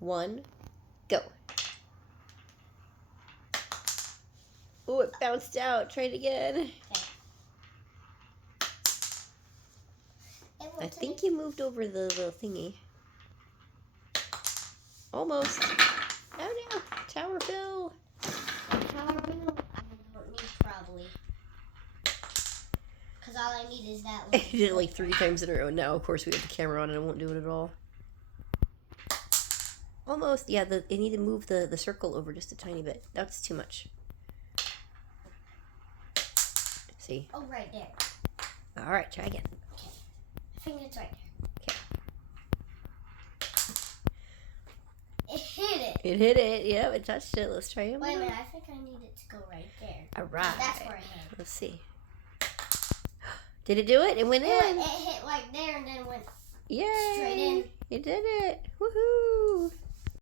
1, go. Oh, it bounced out. Try it again. Okay. I think you moved over the little thingy. Almost. Oh no. Tower fell. Tower bill. I don't need probably. Because all I need is that I little did it like 3 times in a row. Now, of course, we have the camera on and I won't do it at all. Almost. Yeah, you need to move the circle over just a tiny bit. That's too much. See? Oh, right there. All right, try again. Okay. I think it's right there. Okay. It hit it. It hit it. Yep, it touched it. Let's try it. Wait a minute. I think I need it to go right there. All right. That's where it hit. Let's see. Did it do it? It went in. It hit like there and then went Yay! straight in. You did it. Woohoo!